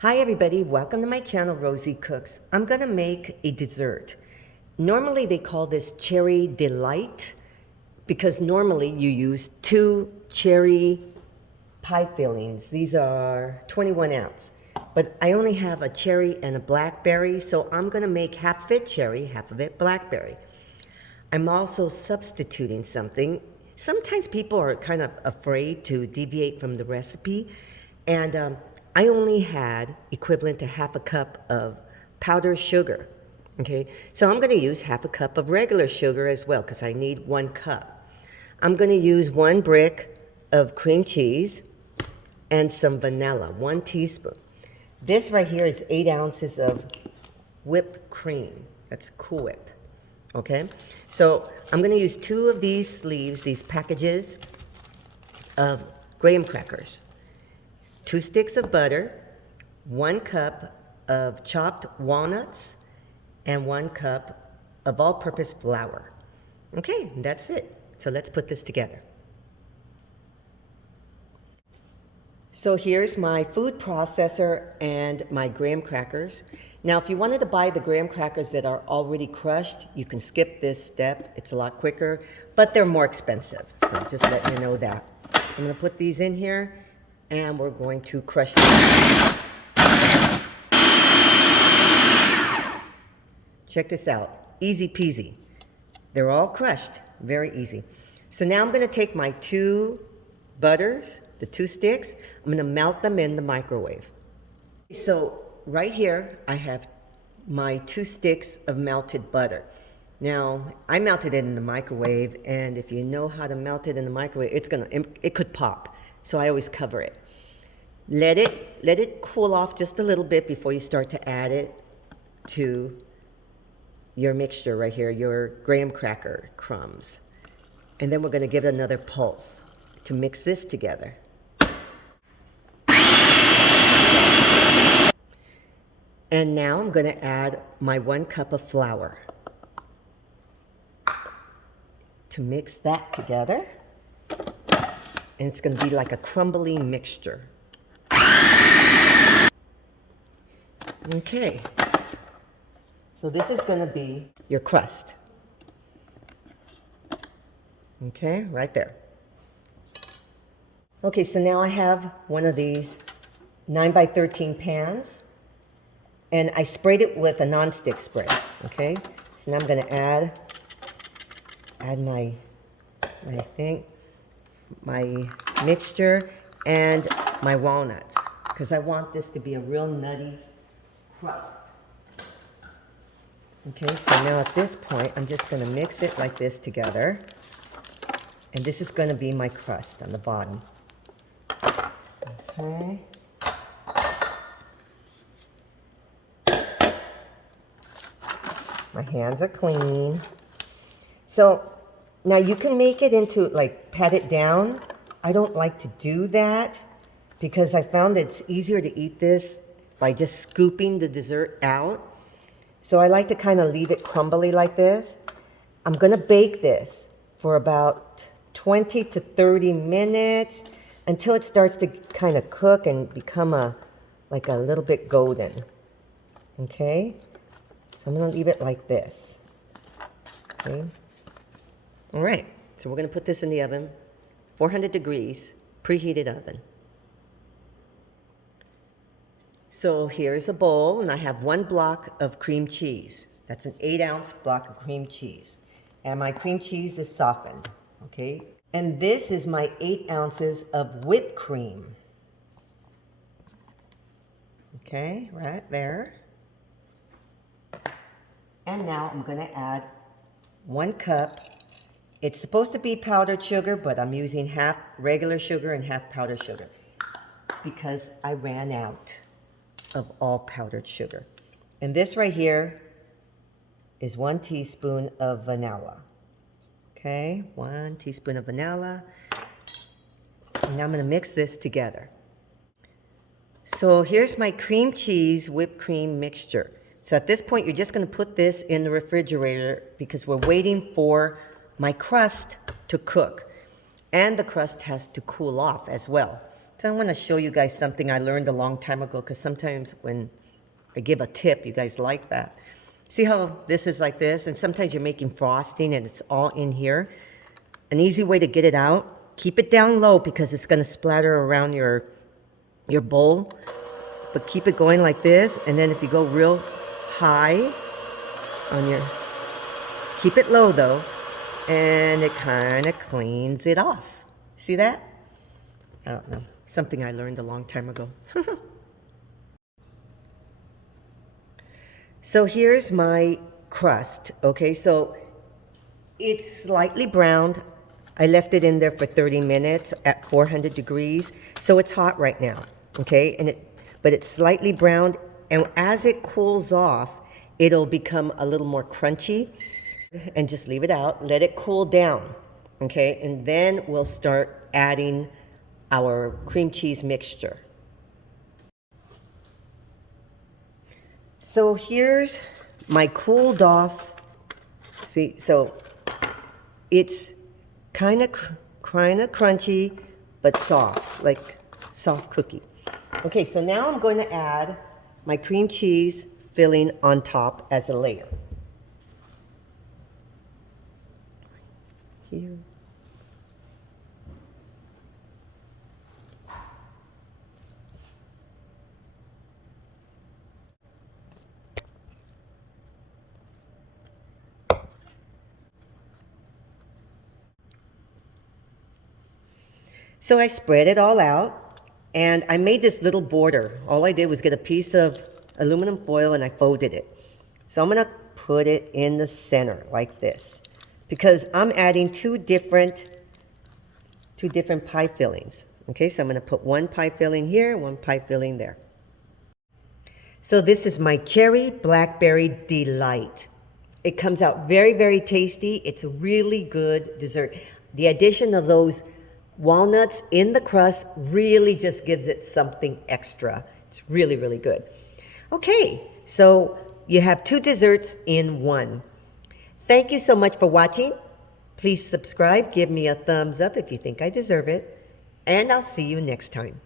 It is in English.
Hi everybody, welcome to my channel, Rosie Cooks. I'm gonna make a dessert. Normally they call this cherry delight because normally you use 2 cherry pie fillings. These are 21 ounce, but I only have a cherry and a blackberry, so I'm gonna make half of it cherry, half of it blackberry. I'm also substituting something. Sometimes people are kind of afraid to deviate from the recipe, and I only had equivalent to half a cup of powdered sugar. Okay, so I'm going to use half a cup of regular sugar as well because I need 1 cup. I'm going to use 1 brick of cream cheese and some vanilla, 1 teaspoon. This right here is 8 ounces of whipped cream. That's Cool Whip. Okay, so I'm going to use 2 of these sleeves, these packages of graham crackers, 2 sticks of butter, 1 cup of chopped walnuts, and 1 cup of all-purpose flour. Okay, that's it. So let's put this together. So here's my food processor and my graham crackers. Now, if you wanted to buy the graham crackers that are already crushed, you can skip this step. It's a lot quicker, but they're more expensive. So just letting you know that. So I'm going to put these in here, and we're going to crush them. Check this out. Easy peasy. They're all crushed. Very easy. So now I'm going to take my 2 butters, the 2 sticks. I'm going to melt them in the microwave. So right here, I have my 2 sticks of melted butter. Now, I melted it in the microwave, and if you know how to melt it in the microwave, it could pop. So I always cover it. Let it cool off just a little bit before you start to add it to your mixture right here, your graham cracker crumbs. And then we're going to give it another pulse to mix this together. And now I'm going to add my 1 cup of flour to mix that together. And it's going to be like a crumbly mixture. Okay. So this is going to be your crust. Okay, right there. Okay, so now I have one of these 9x13 pans, and I sprayed it with a nonstick spray. Okay, so now I'm going to add my mixture and my walnuts, because I want this to be a real nutty crust. Okay, so now at this point, I'm just going to mix it like this together. And this is going to be my crust on the bottom. Okay. My hands are clean. So now you can make it into, like, pat it down. I don't like to do that because I found it's easier to eat this by just scooping the dessert out. So I like to kind of leave it crumbly like this. I'm going to bake this for about 20 to 30 minutes until it starts to kind of cook and become like a little bit golden. Okay? So I'm going to leave it like this. Okay? All right. So we're going to put this in the oven, 400 degrees, preheated oven. So here's a bowl, and I have 1 block of cream cheese. That's an 8-ounce block of cream cheese. And my cream cheese is softened, okay? And this is my 8 ounces of whipped cream. Okay, right there. And now I'm gonna add 1 cup. It's supposed to be powdered sugar, but I'm using half regular sugar and half powdered sugar because I ran out of all powdered sugar. And this right here is 1 teaspoon of vanilla. Okay, 1 teaspoon of vanilla. And now I'm going to mix this together. So here's my cream cheese whipped cream mixture. So at this point, you're just going to put this in the refrigerator because we're waiting for my crust to cook. And the crust has to cool off as well. So I want to show you guys something I learned a long time ago, because sometimes when I give a tip, you guys like that. See how this is like this? And sometimes you're making frosting and it's all in here. An easy way to get it out, keep it down low because it's going to splatter around your bowl. But keep it going like this. And then if you go real high on your, keep it low though, and it kind of cleans it off. See that? I don't know. Something I learned a long time ago. So here's my crust. Okay, so it's slightly browned. I left it in there for 30 minutes at 400 degrees. So it's hot right now. Okay, but it's slightly browned. And as it cools off, it'll become a little more crunchy. And just leave it out. Let it cool down. Okay, and then we'll start adding our cream cheese mixture. So here's my cooled off. See, so it's kind of crunchy, but soft, like soft cookie. Okay, so now I'm going to add my cream cheese filling on top as a layer. Here. So I spread it all out, and I made this little border. All I did was get a piece of aluminum foil and I folded it. So I'm gonna put it in the center like this, because I'm adding two different pie fillings. Okay, so I'm gonna put one pie filling here, one pie filling there. So this is my cherry blackberry delight. It comes out very, very tasty. It's a really good dessert. The addition of those walnuts in the crust really just gives it something extra. It's really, really good. Okay, so you have two desserts in one. Thank you so much for watching. Please subscribe, give me a thumbs up if you think I deserve it, and I'll see you next time.